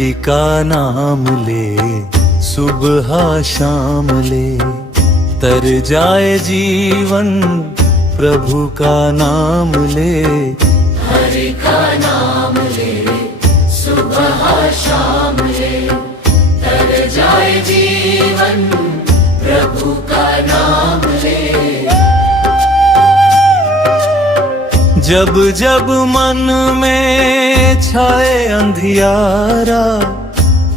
हरि का नाम ले सुबह शाम ले, तर जाए जीवन प्रभु का नाम ले। हरि का नाम ले सुबह शाम ले, तर जाए जीवन प्रभु का नाम ले। जब जब मन में छाए अंधियारा,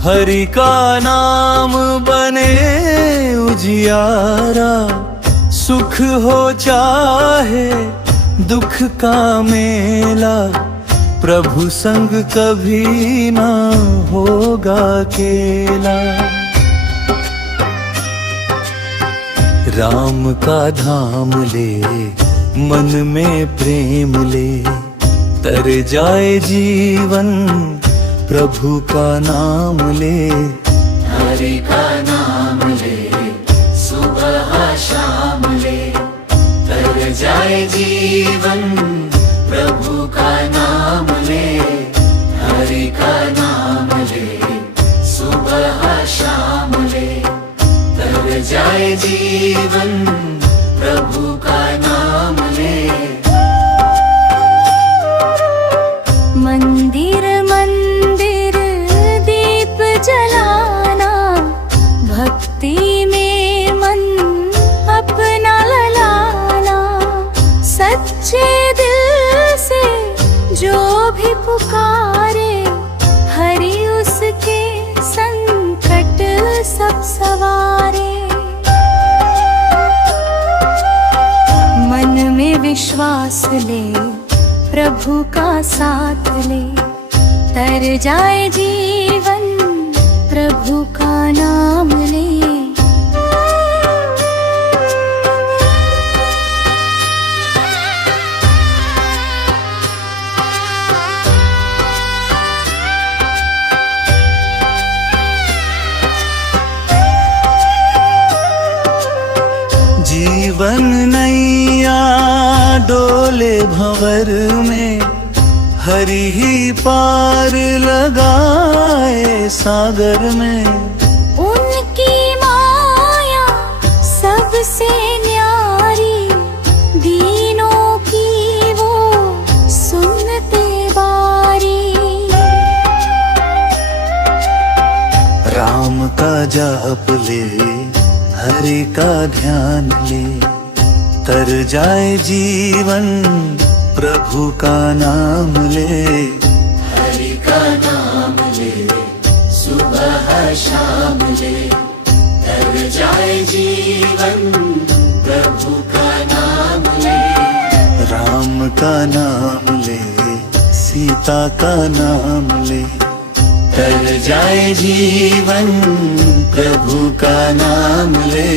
हरि का नाम बने उजियारा। सुख हो चाहे दुख का मेला, प्रभु संग कभी ना होगा अकेला। राम का धाम ले मन में प्रेम ले, तर जाए जीवन प्रभु का नाम ले। हरि का नाम ले सुबह शाम ले, तर जाए जीवन प्रभु का नाम ले। हरि का नाम ले सुबह शाम ले, तर जाए जीवन प्रभु का नाम ले। मंदिर मंदिर दीप जलाना, भक्ति में मन अपना ललाना। सच्चे दिल से जो भी पुकारे, हरि उसके संकट सब सवारे। मन में विश्वास ले प्रभु का साथ ले, तर जाए जीवन प्रभु का नाम ले। जीवन नैया डोले भंवर में, हरि ही पार लगाए सागर में। उनकी माया सबसे न्यारी, दीनों की वो सुनते बारी। राम का जाप ले हरि का ध्यान ले, तर जाए जीवन प्रभु का नाम ले। हरि का नाम ले सुबह शाम ले, तर जाए जीवन प्रभु का नाम ले। राम का नाम ले सीता का नाम ले, तर जाए जीवन प्रभु का नाम ले।